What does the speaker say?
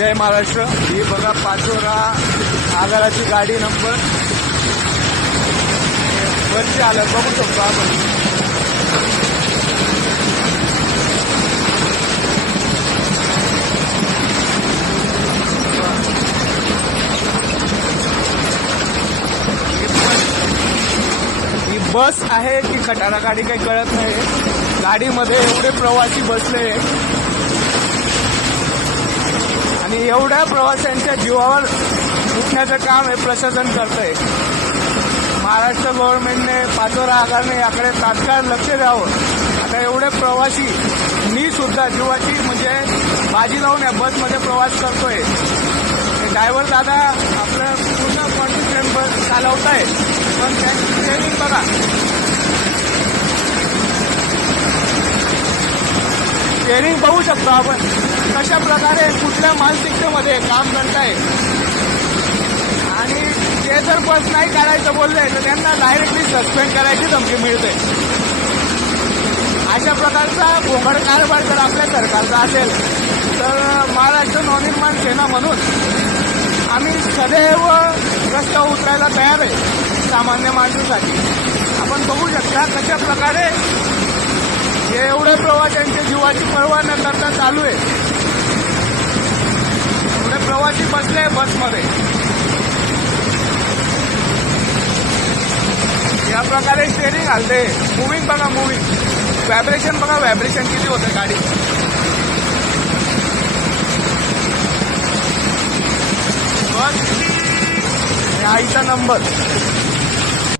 जय महाराष्ट्र। ही बघा पाचोरा आगाराची गाडी नंबर वरची आलं बघू शकतो आपण। ही बस आहे की खटारा गाडी काही कळत नाही। गाडीमध्ये एवढे प्रवासी बसले आणि एवढ्या प्रवाशांच्या जीवावर उठण्याचं काम हे प्रशासन करतंय। महाराष्ट्र गव्हर्नमेंटने पाचोरा आगारने याकडे तात्काळ लक्ष द्यावं। आता एवढे प्रवासी, मी सुद्धा जीवाची म्हणजे बाजी लावून या बसमध्ये प्रवास करतोय। ड्रायव्हर दादा आपलं पूर्ण कॉन्फिडंट बस चालवताय, पण त्यांची ट्रेनिंग बघा, ट्रेनिंग बघू शकतो आपण कशा प्रकारे कुठल्या मानसिकतेमध्ये काम करताय। आणि ते जर बस नाही काढायचं बोलले तर त्यांना डायरेक्टली सस्पेंड करायची धमकी मिळते। अशा प्रकारचा भोंगड कारभार जर आपल्या सरकारचा असेल तर महाराष्ट्र नवनिर्माण सेना म्हणून आम्ही सदैव रस्त्यावर उतरायला तयार आहे सामान्य माणसासाठी। आपण बघू शकता कशा प्रकारे एवढ्या प्रवाशांच्या जीवाची पर्वा न करता चालू आहे। एवढे प्रवासी बसले बसमध्ये, या प्रकारे स्टेअरिंग हलते। मुव्हिंग बघा, मुव्हिंग व्हायब्रेशन बघा, व्हायब्रेशन किती होते गाडी। बस आईचा नंबर